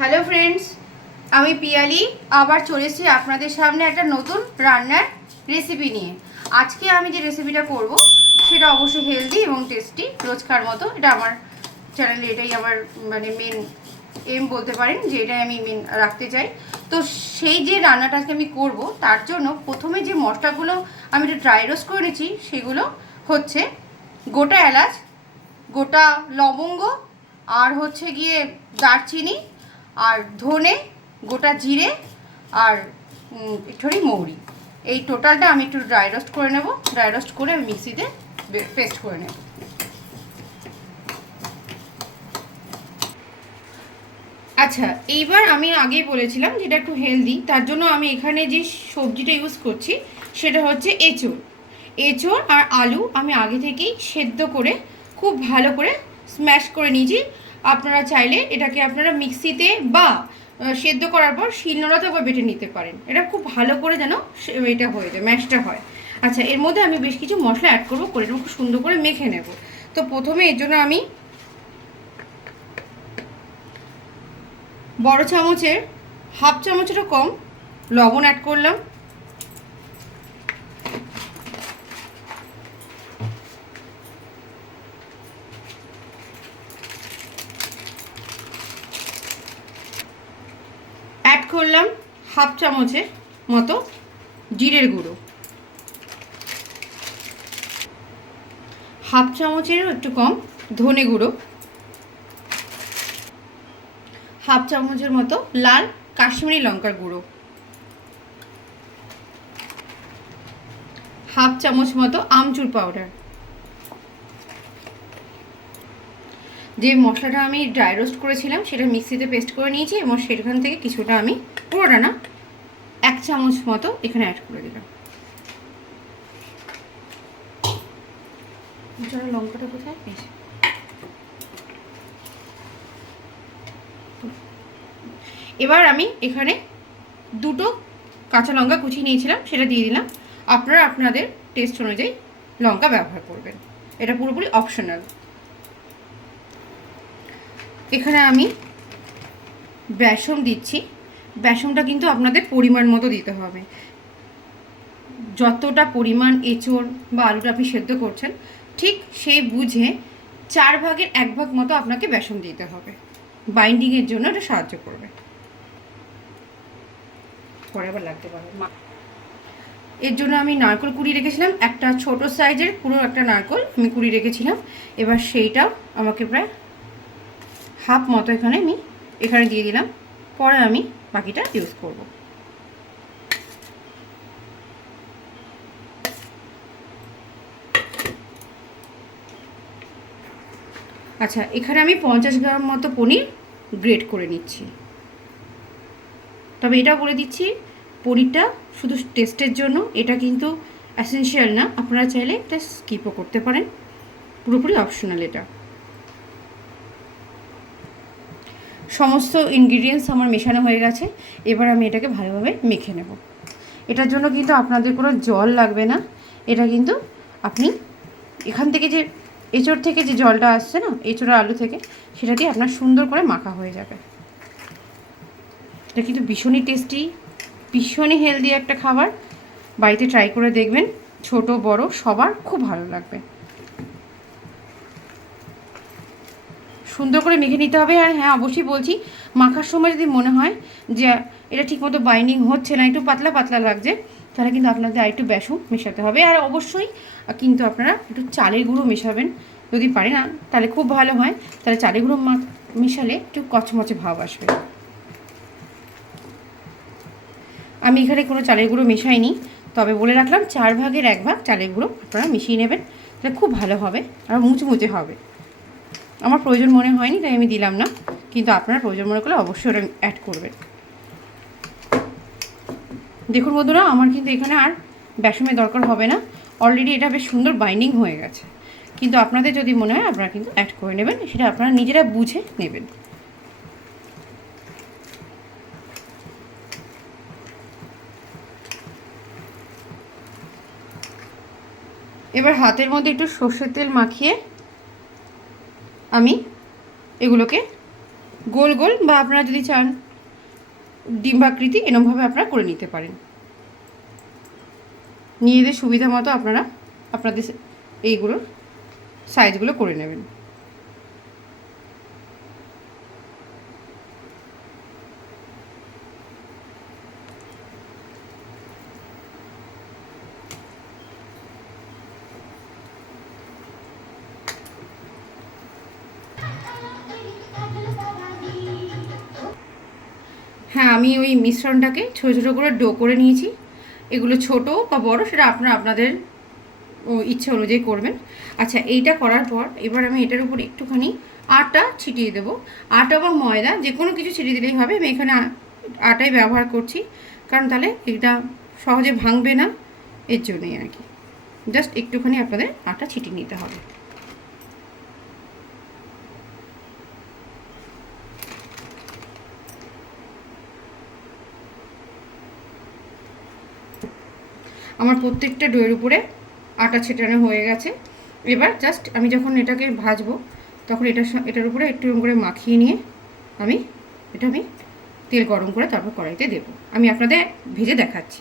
Hello friends, আমি পিয়ালি আবার চলে এসেছি আপনাদের সামনে একটা নতুন রান্নার রেসিপি নিয়ে। আজকে আমি যে রেসিপিটা করব সেটা অবশ্যই হেলদি এবং টেস্টি, রোজকার মতো। এটা আমার চ্যানেলে এটাই আমার মেন এম বলতে পারেন, যে এটাই আমি মেন রাখতে চাই। তো সেই যে রান্নাটা আজকে আমি করব, তার জন্য প্রথমে যে মশলাগুলো আমি একটু ড্রাই রোস্ট করে নিয়েছি সেগুলো হচ্ছে গোটা এলাচ, গোটা লবঙ্গ, আর হচ্ছে গিয়ে দারচিনি, আর ধনে, গোটা জিরে, আর একটুখানি মৌরি। এই টোটালটা আমি একটু ড্রাই রোস্ট করে নেব। ড্রাই রোস্ট করে আমি মিক্সিতে পেস্ট করে নেব। আচ্ছা, এইবার আমি আগেই বলেছিলাম যেটা একটু হেলদি, তার জন্য আমি এখানে যে সবজিটা ইউজ করছি সেটা হচ্ছে এঁচোড়। এঁচোড় আর আলু আমি আগে থেকেই সেদ্ধ করে খুব ভালো করে স্ম্যাশ করে নিয়েছি। আপনারা চাইলে এটাকে আপনারা মিক্সিতে বা সেদ্ধ করার পর শিলনোড়াতেও বেটে নিতে পারেন। এটা খুব ভালো করে যেন এটা হয়ে যায়, ম্যাশটা হয়। আচ্ছা, এর মধ্যে আমি বেশ কিছু মশলা অ্যাড করবো, করে খুব সুন্দর করে মেখে নেব। তো প্রথমে এর জন্য আমি বড় চামচের হাফ চামচেরও কম লবণ অ্যাড করলাম। অ্যাড করলাম হাফ চামচের মতো জিরের গুঁড়ো, হাফ চামচেরও একটু কম ধনে গুঁড়ো, হাফ চামচের মতো লাল কাশ্মীরি লঙ্কার গুঁড়ো, হাফ চামচ মতো আমচুর পাউডার। যে মশলাটা আমি ড্রাই রোস্ট করেছিলাম সেটা মিক্সিতে পেস্ট করে নিয়েছি, এবং সেখান থেকে কিছুটা আমি, পুরোটা না, 1 চামচ মতো এখানে অ্যাড করে দিলাম। লঙ্কাটা কোথায়? এবার আমি এখানে 2টো কাঁচা লঙ্কা কুচিয়ে নিয়েছিলাম, সেটা দিয়ে দিলাম। আপনারা আপনাদের টেস্ট অনুযায়ী লঙ্কা ব্যবহার করবেন, এটা পুরোপুরি অপশনাল। এখানে আমি বেসন দিচ্ছি। বেসনটা কিন্তু আপনাদের পরিমাণ মতো দিতে হবে। যতটা পরিমাণ এঁচোড় বা আলুটা আপনি সেদ্ধ করছেন, ঠিক সেই বুঝে 4 ভাগের 1 ভাগ মতো আপনাকে বেসন দিতে হবে। বাইন্ডিংয়ের জন্য এটা সাহায্য করবে। পরে আবার লাগতে পারে। এর জন্য আমি নারকেল কুড়িয়ে রেখেছিলাম, একটা ছোট সাইজের পুরো একটা নারকেল আমি কুড়িয়ে রেখেছিলাম। এবার সেইটাও আমাকে প্রায় হাফ মতো এখানে দিয়ে দিলাম। পরে আমি বাকিটা ইউজ করব। আচ্ছা, এখানে আমি 50 গ্রাম মতো পনির গ্রেট করে নিচ্ছি। তবে এটাও বলে দিচ্ছি, পনিরটা শুধু টেস্টের জন্য, এটা কিন্তু এসেনশিয়াল না। আপনারা চাইলে এটা স্কিপও করতে পারেন, পুরোপুরি অপশনাল এটা। সমস্ত ইনগ্রিডিয়েন্টস আমার মেশানো হয়ে গেছে। এবার আমি এটাকে ভালোভাবে মেখে নেব। এটার জন্য কিন্তু আপনাদের কোনো জল লাগবে না। এটা কিন্তু আপনি এখান থেকে যে এঁচোড় থেকে যে জলটা আসছে না, এঁচোড় আলু থেকে, সেটা দিয়ে আপনার সুন্দর করে মাখা হয়ে যাবে। এটা কিন্তু ভীষণই টেস্টি, ভীষণই হেলদি একটা খাবার। বাড়িতে ট্রাই করে দেখবেন, ছোট বড় সবার খুব ভালো লাগবে। সুন্দর করে মেখে নিতে হবে। আর হ্যাঁ, অবশ্যই বলছি, মাখার সময় যদি মনে হয় যে এটা ঠিকমতো বাইন্ডিং হচ্ছে না, একটু পাতলা পাতলা লাগছে, তাহলে কিন্তু আপনাদের আর একটু বেসন মেশাতে হবে। আর অবশ্যই কিন্তু আপনারা একটু চালের গুঁড়ো মেশাবেন, যদি পারেন না তাহলে খুব ভালো হয়। তাহলে চালের গুঁড়ো মেশালে একটু কচমচে ভাব আসবে। আমি এখানে কোনো চালের গুঁড়ো মেশাইনি, তবে বলে রাখলাম 4 ভাগের 1 ভাগ চালের গুঁড়ো আপনারা মিশিয়ে নেবেন। তাহলে খুব ভালো হবে আর মুচমুচে হবে। আমার প্রয়োজন মনে হয়নি তাই আমি দিলাম না, কিন্তু আপনারা প্রয়োজন মনে করলে অবশ্যই ওটা অ্যাড করবেন। দেখুন বন্ধুরা, আমার কিন্তু এখানে আর বেসনের দরকার হবে না। অলরেডি এটা বেশ সুন্দর বাইন্ডিং হয়ে গেছে। কিন্তু আপনাদের যদি মনে হয় আপনারা কিন্তু অ্যাড করে নেবেন, সেটা আপনারা নিজেরা বুঝে নেবেন। এবার হাতের মধ্যে একটু সর্ষের তেল মাখিয়ে আমি এগুলোকে গোল গোল বা আপনারা যদি চান ডিম্বাকৃতি এরকমভাবে আপনারা করে নিতে পারেন। নিজেদের সুবিধা মতো আপনারা আপনাদের এইগুলোর সাইজগুলো করে নেবেন। হ্যাঁ, আমি ওই মিশ্রণটাকে ছোটো ছোটো করে ডো করে নিয়েছি। এগুলো ছোট বা বড় সেটা আপনাদের ইচ্ছে অনুযায়ী করবেন। আচ্ছা, এইটা করার পর এবার আমি এটার উপর একটুখানি আটা ছিটিয়ে দেবো। আটা বা ময়দা যে কোনো কিছু ছিটিয়ে দিলেই হবে। আমি এখানে আটাই ব্যবহার করছি, কারণ তাহলে এটা সহজে ভাঙবে না, এর জন্যই আর কি। জাস্ট একটুখানি আপনাদের আটা ছিটিয়ে নিতে হবে। আমার প্রত্যেকটা ডোয়ের উপরে আটা ছেটানো হয়ে গেছে। এবার জাস্ট আমি যখন এটাকে ভাজবো তখন এটার উপরে একটু করে মাখিয়ে নিয়ে আমি তেল গরম করে তারপর কড়াইতে দেবো। আমি আপনাদের ভেজে দেখাচ্ছি।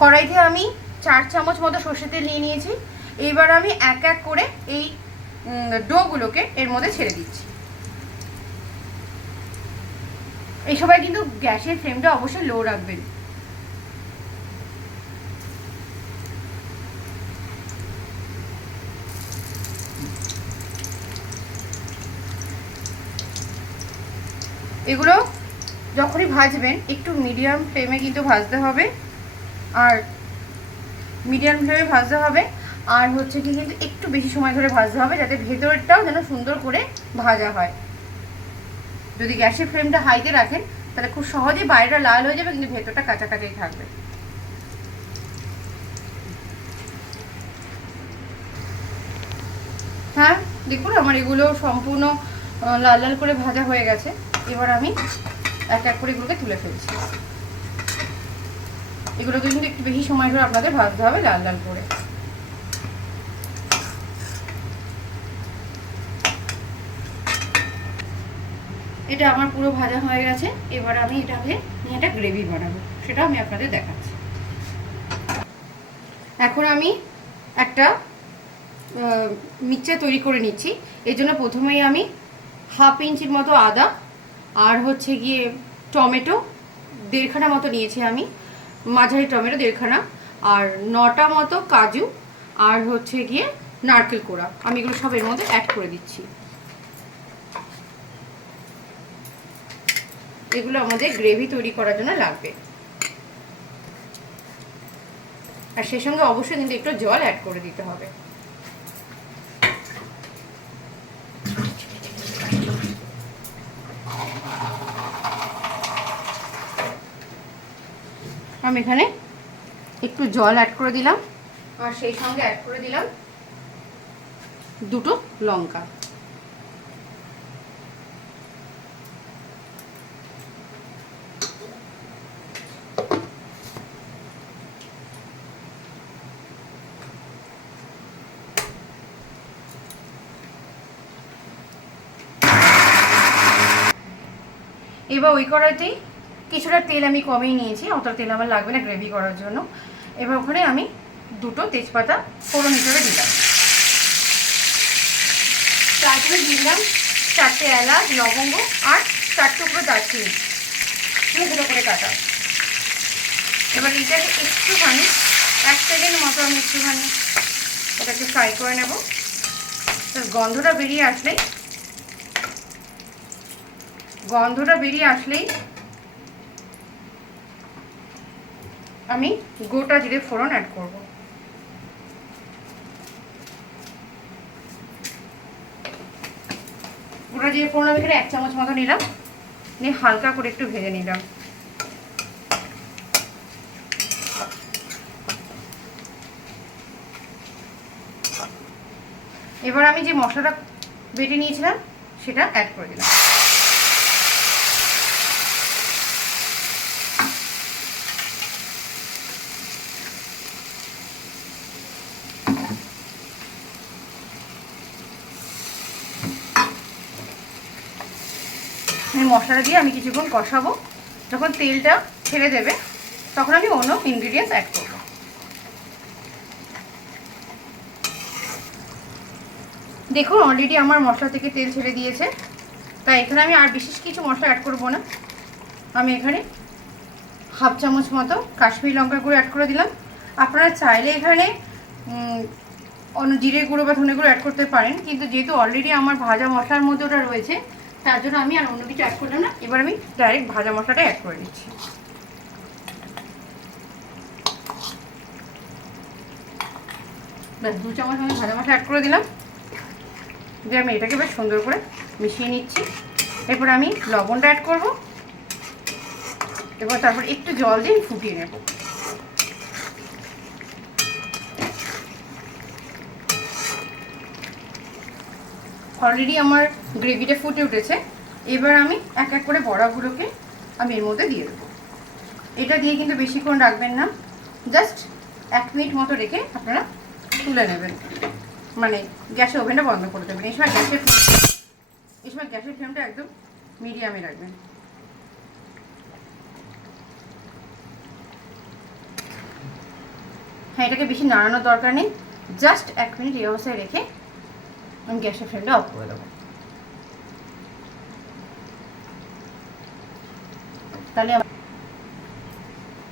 কড়াইতে আমি 4 চামচ মতো সর্ষের তেল নিয়ে নিয়েছি। এইবার আমি এক এক করে এই ডোগুলোকে এর মধ্যে ছেড়ে দিচ্ছি। এই সময় কিন্তু গ্যাসের ফ্লেমটা অবশ্যই লো রাখবেন। এগুলো যখনই ভাজবেন একটু মিডিয়াম ফ্লেমে কিন্তু ভাজতে হবে। আর মিডিয়াম ফ্লেমে ভাজতে হবে, আর হচ্ছে কি কিন্তু একটু বেশি সময় ধরে ভাজতে হবে, যাতে ভেতরটাও যেন সুন্দর করে ভাজা হয়। যদি গ্যাসের ফ্লেমটা হাইতে রাখেন তাহলে খুব সহজেই বাইরেটা লাল হয়ে যাবে, কিন্তু ভেতরটা কাঁচা কাঁচাই থাকবে। হ্যাঁ, দেখুন আমার এগুলো সম্পূর্ণ লাল লাল করে ভাজা হয়ে গেছে। এবার আমি এক এক করে এগুলোকে তুলে ফেলছি। এগুলোকে কিন্তু একটু বেশি সময় ধরে আপনাদের ভাজতে হবে লাল লাল করে। এটা আমার পুরো ভাজা হয়ে গেছে। এবার আমি এটাকে নিয়ে একটা গ্রেভি বানাবো, সেটা আমি আপনাদের দেখাচ্ছি। এখন আমি একটা মিক্সচার তৈরি করে নিচ্ছি। এর জন্য প্রথমেই আমি 1/2 ইঞ্চির মতো আদা, আর হচ্ছে গিয়ে টমেটো 1.5খানা মতো নিয়েছি আমি, মাঝারি টমেটো 1.5খানা, আর 9টা মতো কাজু, আর হচ্ছে গিয়ে নারকেল কোড়া। আমি এগুলো সব এর মধ্যে অ্যাড করে দিচ্ছি। এগুলো আমাদের গ্রেভি তৈরি করার জন্য লাগবে। আর সেই সঙ্গে অবশ্যই কিন্তু একটু জল অ্যাড করে দিতে হবে। আমি এখানে একটু জল অ্যাড করে দিলাম, আর সেই সঙ্গে অ্যাড করে দিলাম 2টো লঙ্কা। এবার ওই কড়াইতেই কিছুটা তেল আমি কমিয়ে নিয়েছি, অতটা তেল আমার লাগবে না গ্রেভি করার জন্য। এবার ওখানে আমি 2টো তেজপাতা ফোড়ন হিসেবে দিলাম, তারপরে দিলাম 4টে এলাচ, লবঙ্গ, আর 4 টুকরো দারচিনি মুখগুলো করে কাটা। এবার এটাকে একটুখানি 1 সেকেন্ড মতো আমি একটুখানি এটাকে ফ্রাই করে নেব। গন্ধটা বেরিয়ে আসলেই আমি গোটা জিরে ফোড়ন অ্যাড করব। গোটা জিরে ফোড়ন আমি এখানে 1 চামচ মতো নিলাম, নিয়ে হালকা করে একটু ভেজে নিলাম। এবার আমি যে মশলাটা বেটে নিয়েছিলাম সেটা অ্যাড করে দিলাম। এই মশলাটা দিয়ে আমি কিছুক্ষণ কষাবো। যখন তেলটা ছেড়ে দেবে তখন আমি অন্য ইনগ্রিডিয়েন্টস অ্যাড করব। দেখুন অলরেডি আমার মশলা থেকে তেল ছেড়ে দিয়েছে, তাই এখানে আমি আর বিশেষ কিছু মশলা অ্যাড করব না। আমি এখানে হাফ চামচ মতো কাশ্মীরি লঙ্কা গুঁড়ো অ্যাড করে দিলাম। আপনারা চাইলে এখানে অন্য জিরে গুঁড়ো বা ধনে গুঁড়ো অ্যাড করতে পারেন, কিন্তু যেহেতু অলরেডি আমার ভাজা মশলার মধ্যে ওটা রয়েছে তার জন্য আমি আর অন্য কিছু অ্যাড করলাম না। এবার আমি ডাইরেক্ট ভাজা মশলাটা অ্যাড করে দিচ্ছি। ব্যাস 2 চামচ আমি ভাজা মশলা অ্যাড করে দিলাম। দিয়ে আমি এটাকে বেশ সুন্দর করে মিশিয়ে নিচ্ছি। এরপর আমি লবণটা অ্যাড করব, এবার তারপর একটু জল দিয়ে ফুটিয়ে নেব। অলরেডি আমার গ্রেভিটা ফুটে উঠেছে। এবার আমি এক এক করে বড়াগুলোকে আমি এর মধ্যে দিয়ে দেবো। এটা দিয়ে কিন্তু বেশিক্ষণ রাখবেন না, জাস্ট 1 মিনিট মতো রেখে আপনারা তুলে নেবেন, মানে গ্যাসের ওভেনটা বন্ধ করে দেবেন। এই সময় গ্যাসের ফ্লেমটা একদম মিডিয়ামে রাখবেন। হ্যাঁ, এটাকে বেশি নাড়ানোর দরকার নেই, জাস্ট 1 মিনিট এই অবস্থায় রেখে আমি গ্যাসের ফ্লেমটা অফ করে দেবো। তাহলে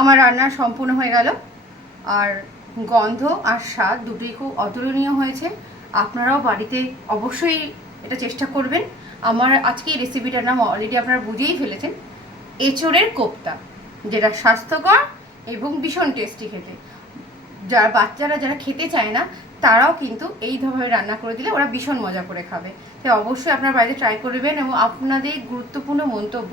আমার রান্না সম্পূর্ণ হয়ে গেল, আর গন্ধ আর স্বাদ দুটোই খুব অতুলনীয় হয়েছে। আপনারাও বাড়িতে অবশ্যই এটা চেষ্টা করবেন। আমার আজকে এই রেসিপিটার নাম অলরেডি আপনারা বুঝেই ফেলেছেন, এঁচোড়ের কোপ্তা, যেটা স্বাস্থ্যকর এবং ভীষণ টেস্টি খেতে। যারা বাচ্চারা যারা খেতে চায় না তারাও কিন্তু এইভাবে রান্না করে দিলে ওরা ভীষণ মজা করে খাবে। তাই অবশ্যই আপনার বাড়িতে ট্রাই করবেন এবং আপনাদের গুরুত্বপূর্ণ মন্তব্য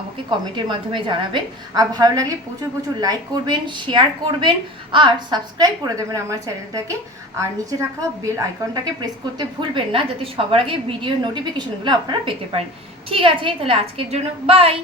আমাকে কমেন্টের মাধ্যমে জানাবেন। আর ভালো লাগলে প্রচুর প্রচুর লাইক করবেন, শেয়ার করবেন আর সাবস্ক্রাইব করে দেবেন আমার চ্যানেলটাকে। আর নিচে রাখা বেল আইকনটাকে প্রেস করতে ভুলবেন না, যাতে সবার আগে ভিডিও নোটিফিকেশনগুলো আপনারা পেতে পারেন। ঠিক আছে, তাহলে আজকের জন্য বাই।